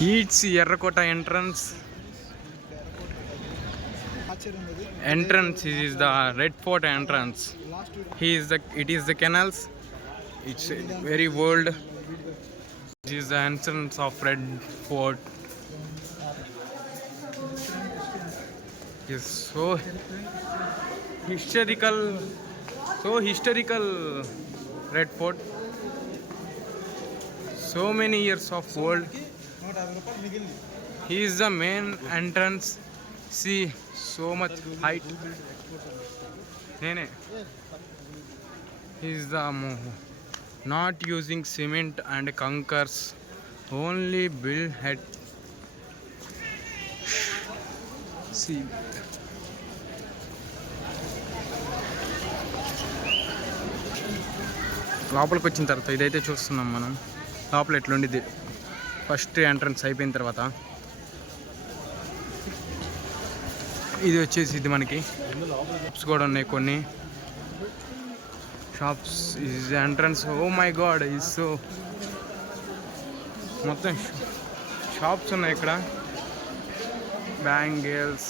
It's Yerrakota entrance. Entrance is the Red Fort entrance. It is the canals. It's very old. This is the entrance of Red Fort. It's so historical. So historical Red Fort. So many years of old. He is the main entrance. See, so much height. He is the not using cement and concrete, only build head. See. లోపలికి వచ్చిన తర్వాత ఇదైతే చూస్తున్నాం మనం. లోపల ఎట్లుండిద్ది first entrance అయిపోయిన తర్వాత ఇది వచ్చేసి ఇది మనకి షాప్స్ కూడా ఉన్నాయి కొన్ని shops. Is entrance. Oh my God, is so మొత్తం షాప్స్ ఉన్నాయి ఇక్కడ. బ్యాంగిల్స్,